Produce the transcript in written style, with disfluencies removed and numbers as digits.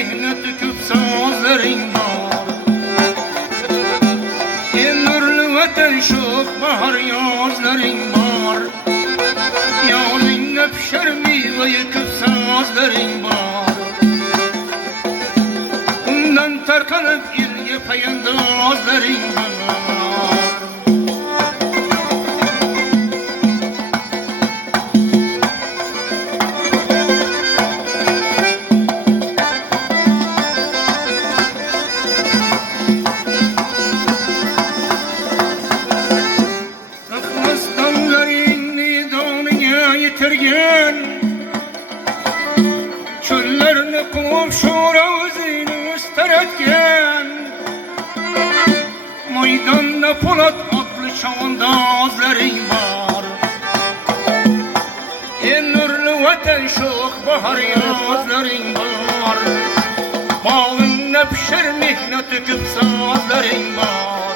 mihnet tüküp sazların var. Nurlu vatan şok bahar yazların var. Yalınla pişer meyve yıkıp sazların var. Ondan tarkanıp ilge payandazların var. Yitirgen çöllerini komşura özünü üster etken Maydanda Polat atlı çavanda azların var. Nurlu vatan şok bahar yazların var. Bağında pişer mihnet tüküp sazların var.